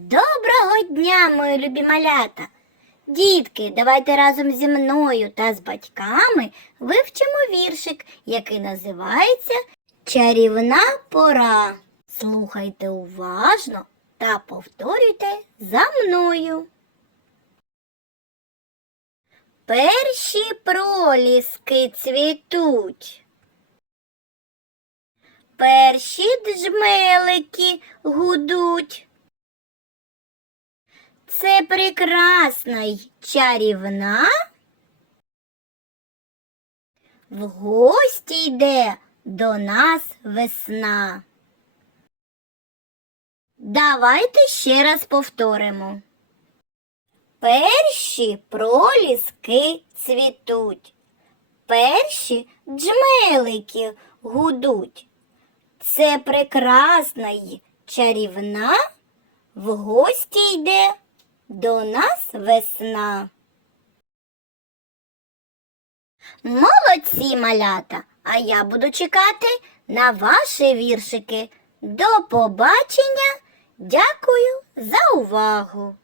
Доброго дня, мої любі малята! Дітки, давайте разом зі мною та з батьками вивчимо віршик, який називається Чарівна пора. Слухайте уважно та повторюйте за мною. Перші проліски цвітуть. Перші джмелики гудуть. Це прекрасна й чарівна. В гості йде до нас весна. Давайте ще раз повторимо. Перші проліски цвітуть, перші джмелики гудуть. Це прекрасна й чарівна, в гості йде до нас весна. Молодці малята, а я буду чекати на ваші віршики. До побачення. Дякую за увагу.